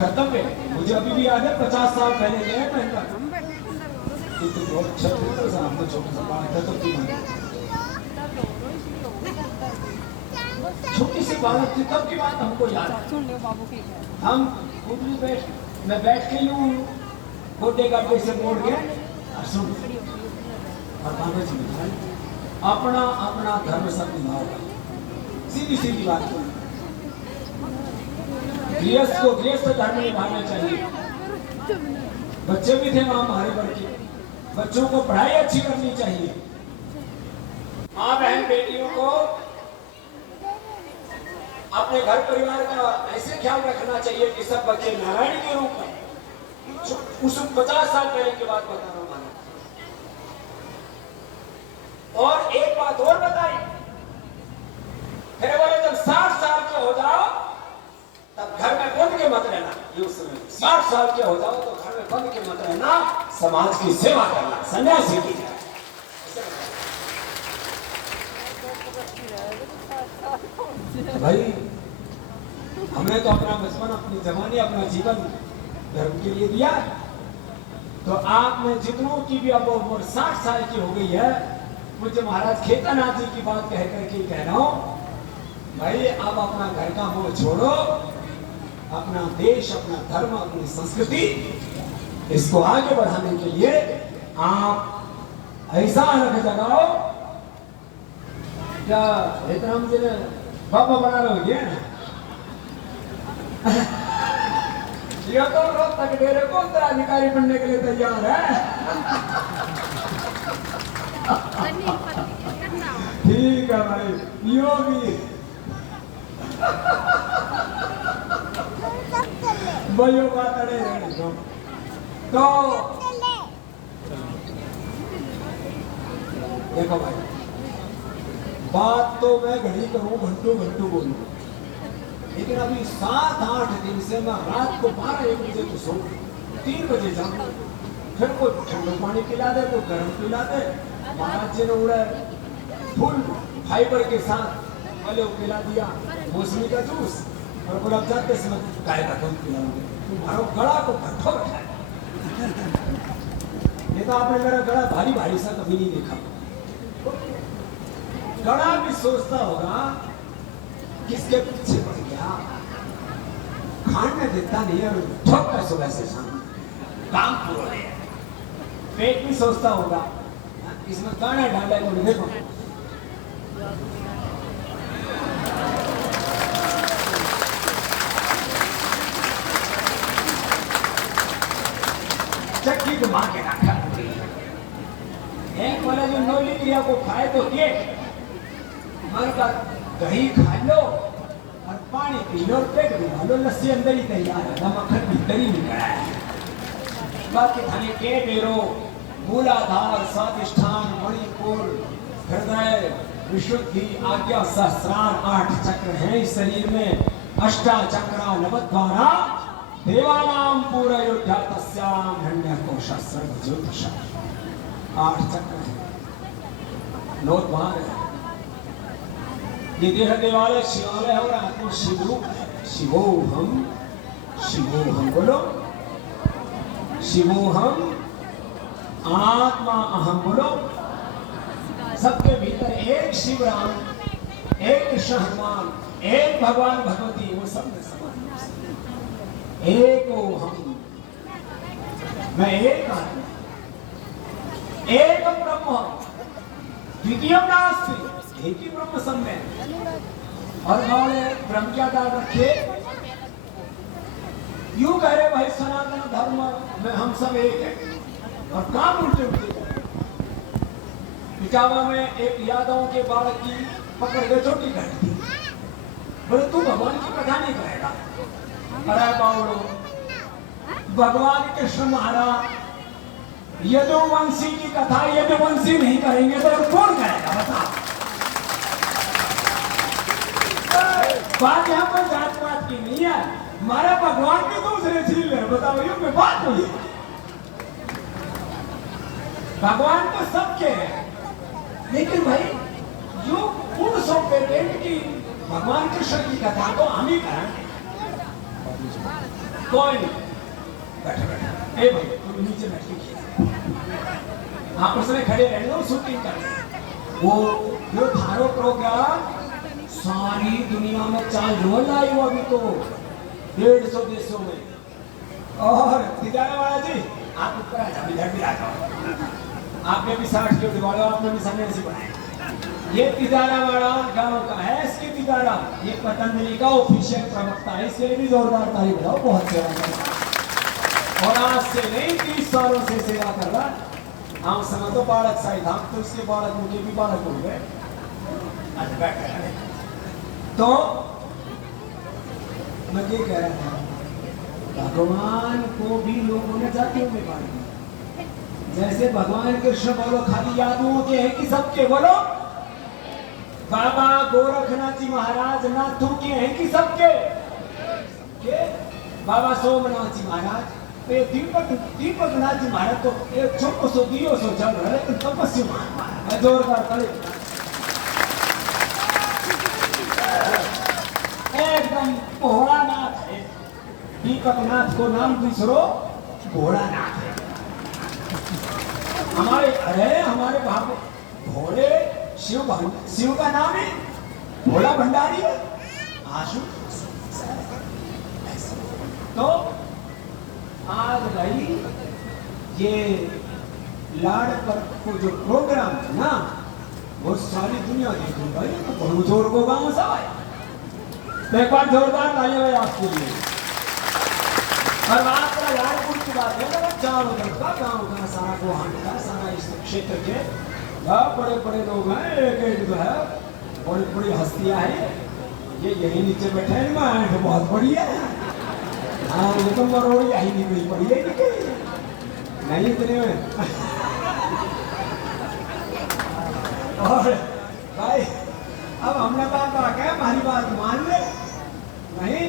कर्तव्य मुझे अभी भी याद है 50 साल पहले गए पहनकर तो बहुत अच्छा था हमने छोटा सा बात था तो छोटी सी बात थी तब की बात हमको याद है। हम खुद भी मैं बैठ के यूं गोटे गड्ढे से मोड़ के सुन और कागज में अपना अपना धर्म सब निभाओ। सीधी सीधी बात है। गृहस्थ को गृहस्थ धर्म निभाना चाहिए। बच्चे भी थे वहां हमारे वर्ग के, बच्चों को पढ़ाई अच्छी करनी चाहिए। माँ बहन बेटियों को अपने घर परिवार का ऐसे ख्याल रखना चाहिए कि सब बच्चे नारायण के रूप में उस 50 साल पहले की बात बता रहा हूं। और एक बात और बताई, फिर बोले जब 60 साल के हो जाओ तब घर में बंद के मत रहना। ये उस समय 60 साल के हो जाओ तो घर में बंद के मत रहना, समाज की सेवा करना, सन्यासी की जाए। भाई हमने तो अपना बचपन अपनी जवानी अपना जीवन धर्म के लिए दिया। तो आप में जितनों की भी अब उम्र 60 साल की हो गई है, मुझे महाराज खेतानाथ जी की बात कह करके कह रहा हूं, भाई अब अपना घर का मोह छोड़ो, अपना देश अपना धर्म अपनी संस्कृति इसको आगे बढ़ाने के लिए आप ऐसा रख जगाओ। क्या हेतराम जी ने बाबा बना रहे हो ये तो रोज तक डेरे को उत्तराधिकारी बनने के लिए तैयार है। ठीक है भाई, यो भी भयो बात अड़े तो देखो भाई, बात तो मैं घड़ी करूं घंटों घंटों बोलूं, लेकिन अभी 7-8 दिन से मैं रात को 12-1 बजे तो सो 3 बजे जाऊं, फिर कोई ठंडा पानी पिला दे तो गर्म पिला दे। महाराज जी ने उड़ा फुल फाइबर के साथ पहले पिला दिया मौसमी का जूस और गुलाब जाते समय गाय का दूध पिलाओगे, तुम्हारा गला को कठोर है। ये तो आपने मेरा गला भारी भारी सा कभी नहीं देखा। गला भी सोचता होगा किसके पीछे पड़ गया, खाने देता नहीं है, ठोकर सुबह से शाम काम पूरा है। पेट भी सोचता होगा इसमें गाना डाला को देखो। चक्की घुमा के रखा एक वाला जो नौली क्रिया को खाए तो ये मन का दही खा लो और पानी पी लो, पेट घुमा लो, लस्सी अंदर ही तैयार है, मक्खन भीतर ही निकला है। बाकी खाने के बेरो मूलाधार स्वादिष्ठान मणिपुर हृदय विशुद्धि आज्ञा सहस्रार 8 चक्र हैं इस शरीर में। अष्टा चक्रा नवद्वारा देवानाम पूरा योद्धा तस्याम हिरण्यकोश सर्व ज्योतिष 8 चक्र है, 9 द्वार है। ये देह देवालय शिवालय है और आत्मा शिवरूप है। शिवोहम शिवोहम बोलो, शिवोहम आत्मा अहम बोलो। सबके भीतर एक शिव राम, एक कृष्ण हनुमान, एक भगवान भगवती, वो सब में समान एक हम, मैं एक आत्मा, एक ब्रह्म द्वितीय नास्ति, एक ही ब्रह्म सब में। और उन्होंने ब्रह्म क्या दान रखे, यूं कह रहे भाई सनातन धर्म में हम सब एक है और काम उल्टे उल्टे कर। इटावा में एक यादवों के बालक की पकड़ के चोटी काट दी, बोले तू भगवान की कथा नहीं करेगा। अरे बावड़ो, भगवान कृष्ण महाराज यदुवंशी की कथा यदुवंशी नहीं करेंगे तो कौन करेगा बता। बात यहाँ पर जात पात की नहीं है, हमारा भगवान भी दूसरे छीन ले, बताओ ये कोई बात हुई। भगवान तो सबके है, लेकिन भाई जो पूर्ण सौ पेटेंट की भगवान कृष्ण की कथा तो हम ही करें। कोई नहीं, बैठो बैठो। ए भाई तुम नीचे बैठ के खींच, आपस में खड़े रहने दो, शूटिंग कर। वो जो थारो प्रोग्राम सारी दुनिया में चाल रोल आई हो अभी तो 150 देशों में। और तिजारा वाला जी आप ऊपर आ जाओ, इधर भी आ जाओ। आपने भी 60 किलो दिवालो, आपने भी 87 बनाए। ये तिजारा वाला गांव का है, इसकी तिजारा ये पतंजलि का ऑफिशियल प्रवक्ता है, इसके लिए भी जोरदार ताली बजाओ। बहुत सेवा कर रहा और आज से नहीं 30 सालों से सेवा कर रहा। हम समय तो बालक साई था, तो इसके बालक मुझे भी बालक हो गए। आज बैठ तो मैं ये कह रहा था, भगवान को भी लोगों ने जातियों में बांट दिया। जैसे भगवान कृष्ण बोलो खाली यादवों के हैं कि सबके बोलो, बाबा गोरखनाथ जी महाराज नाथों के हैं कि सबके के, बाबा सोमनाथ जी महाराज, दीपक नाथ जी महाराज तो एक छोटो सो दियो सो चल रहा है, लेकिन तपस्वी महाराज जोरदार ताली। एकदम भोलानाथ है, दीपक नाथ को नाम दूसरो भोलानाथ है। हमारे अरे हमारे बाबू भोले शिव का नाम है भोला भंडारी है आशु। तो आज भाई ये लाड़ पर को जो प्रोग्राम था ना, वो सारी दुनिया देखी भाई, तो बहुत जोर को गाँव सब आए। एक बार जोरदार ताली भाई आपके लिए। और बात का लाड़पुर की बात है ना, चारों तरफ का गाँव का सारा गोहान का सारा इस क्षेत्र के बड़े बड़े लोग हैं, एक एक जो है बड़ी बड़ी हस्तियां हैं। ये यही नीचे बैठे हैं, मैं बहुत बड़ी है। हाँ ये तो मरोड़ी आई नहीं गई पड़ी है नहीं इतने में। और भाई अब हमने पापा क्या हमारी बात मान ले नहीं,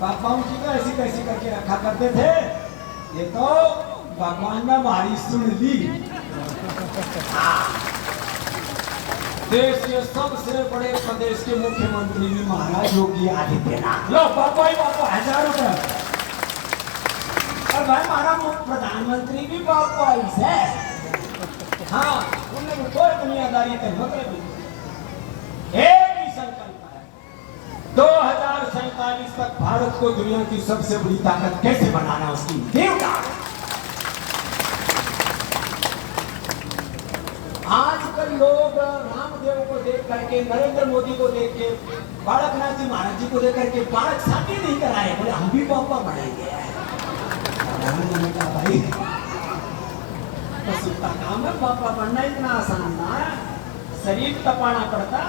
पापाओं की तो ऐसी कैसी करके रखा करते थे, ये तो भगवान ने हमारी सुन ली। देश के सबसे बड़े प्रदेश के मुख्यमंत्री भी महाराज योगी आदित्यनाथ, लो पापा ही पापा 1000 रुपए। और भाई हमारा प्रधानमंत्री भी पापा ही है। हाँ उन्हें कोई दुनियादारी तक मतलब एक ही संकल्प है, 2047 तक भारत को दुनिया की सबसे बड़ी ताकत कैसे बनाना, उसकी देवता। आजकल लोग रामदेव को देख करके, नरेंद्र मोदी को देख के, बालकनाथ जी महाराज जी को देख करके बालक शादी नहीं कराए, बोले हम भी पापा बढ़ेंगे। भाई बस इतना काम है, पापा बनना इतना आसान ना, शरीर तपाना पड़ता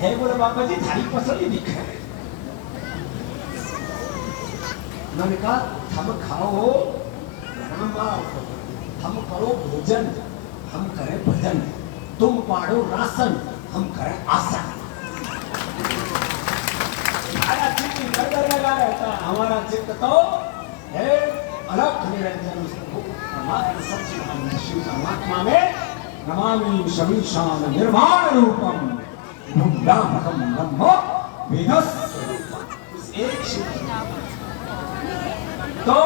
है। बोले बाबा जी थाली पसली दिखे। मैंने कहा हम खाओ हम करो भोजन, हम करें भजन, तुम पाड़ो राशन, हम करें आसन। हमारा चित्त इधर लगा रहता है, हमारा चित्त तो है अलग निरंजन शिव परमात्मा में। नमामि शमीशान निर्वाण रूपम ब्रह्मकम ब्रह्म वेदस्वरूपम। उस एक शिव तो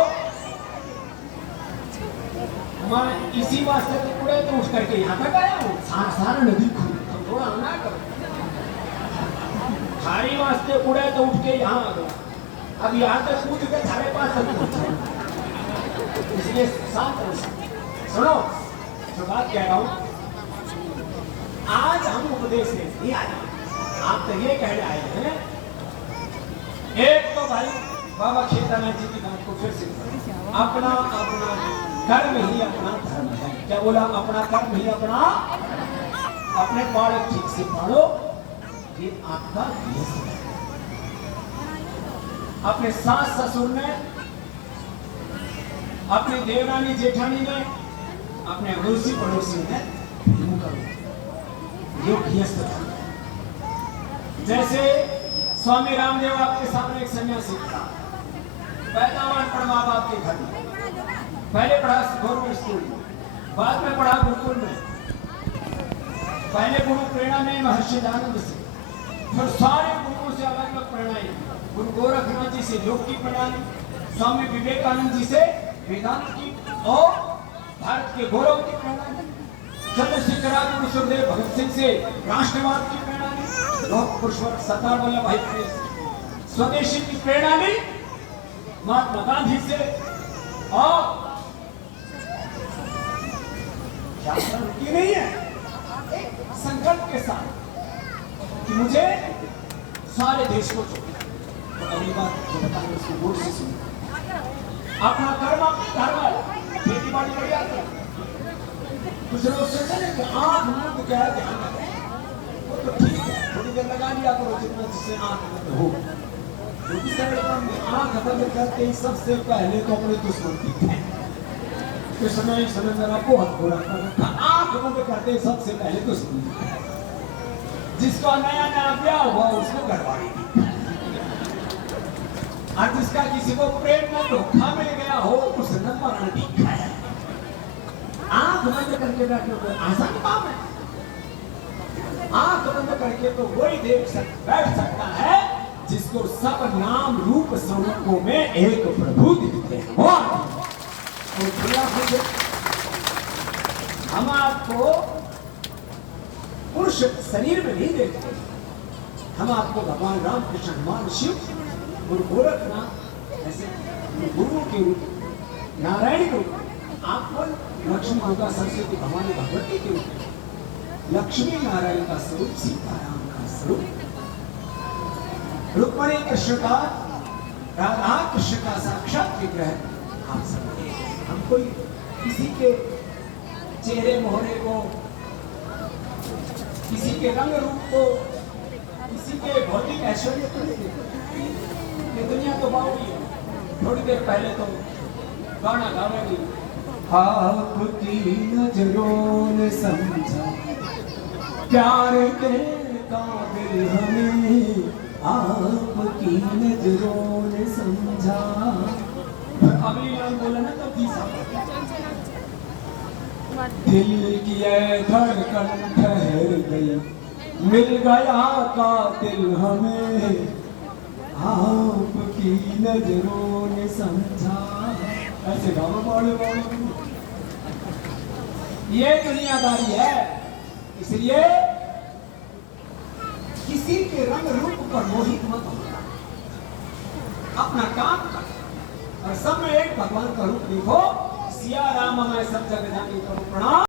मैं इसी वास्ते तो पूरे तो उठ करके यहाँ तक आया हूँ। सारा नदी तो थोड़ा ना करो, थारी वास्ते उड़े तो उठ के यहाँ आ गया। अब यहाँ तक कूद के थारे पास तक पहुंचा, इसलिए शांत रहो। सुनो जो बात कह रहा हूँ, आज हम उपदेश नहीं आए, आप तो ये कहने आए हैं। एक तो भाई बाबा खेताना जी की बात को फिर से अपना अपना कर्म ही अपना धर्म है। क्या बोला? अपना कर्म ही अपना, अपने बालक ठीक से पालो, ये आपका गृहस्थ है। अपने सास ससुर ने, अपने देवरानी जेठानी ने, अपने अड़ोसी पड़ोसी ने प्रेम करो, ये गृहस्थ धर्म है। जैसे स्वामी रामदेव आपके सामने एक सन्यासी था, पैदावार पढ़ा माँ बाप के घर में, पहले पढ़ा गवर्नमेंट स्कूल में, बाद में पढ़ा गुरुकुल में, पहले गुरु प्रेरणा में महर्षि दयानंद से, फिर सारे गुरुओं से अलग अलग प्रेरणाएं, गुरु गोरखनाथ जी से योग की प्रणाली, स्वामी विवेकानंद जी से वेदांत की और भारत के गौरव की प्रणाली, चंद्रशेखर आजाद गुरुदेव भगत सिंह से राष्ट्रवाद की प्रणाली, लोक पुरुषों सरदार वल्लभ भाई पटेल से स्वदेशी की प्रणाली, महात्मा गांधी से और यात्रा रुकी नहीं है। एक संकल्प के साथ कि मुझे सारे देश को छोड़ना, तो अगली बात जो बताएंगे उसको गौर से सुनो। अपना कर्म अपनी धर्म, खेती बाड़ी बढ़िया करो। कुछ लोग सोचते हैं कि आंख मुंह क्या है ध्यान रखें, वो तो ठीक है, थोड़ी देर लगा लिया करो जितना जिससे आंख बंद हो। क्योंकि सरलता में आंख बंद करते ही सबसे पहले तो अपने दुश्मन दिखते हैं। कृष्ण ने समुद्र को हथ बुरा कर रखा, आंख बंद करते ही सबसे पहले दुश्मन दिखते हैं। जिसका नया नया ब्याह हुआ उसको घरवाली दिखता है, और जिसका किसी को प्रेम में धोखा मिल गया हो उसने मरण दिखा है। आंख बंद करके बैठने को आसान काम है। आंख बंद करके तो वही बैठ सकता है जिसको सब नाम रूप स्वरूपों में एक प्रभु दिखते हैं। तो हम आपको पुरुष शरीर में नहीं देखते, हम आपको भगवान राम कृष्ण हनुमान शिव गुरु गोरखनाथ ऐसे गुरुओं के रूप, नारायण के रूप, आपको लक्ष्मी दुर्गा सरस्वती भवानी भगवती के रूप, लक्ष्मी नारायण का स्वरूप, सीताराम का स्वरूप, रुक्मणी कृष्ण का, राधा कृष्ण का साक्षात विग्रह आप सब। हम कोई किसी के चेहरे मोहरे को, किसी के रंग रूप को, किसी के भौतिक ऐश्वर्य को नहीं देखते। ये दुनिया तो बावली है। थोड़ी देर पहले तो गाना गावेगी, आपकी नजरों ने समझा प्यार के काबिल हमें, आपकी नजरों ने समझा। अगली लाइन बोला ना तो दिल की धड़कन ठहर गई, मिल गया कातिल हमें, आपकी नजरों ने समझा। ऐसे गाँव बाड़े ये दुनियादारी है। इसलिए किसी के रंग रूप पर मोहित मत होना, अपना काम कर और सब में एक भगवान का रूप देखो। सिया राम मैं सब जग जानी करो प्रणाम।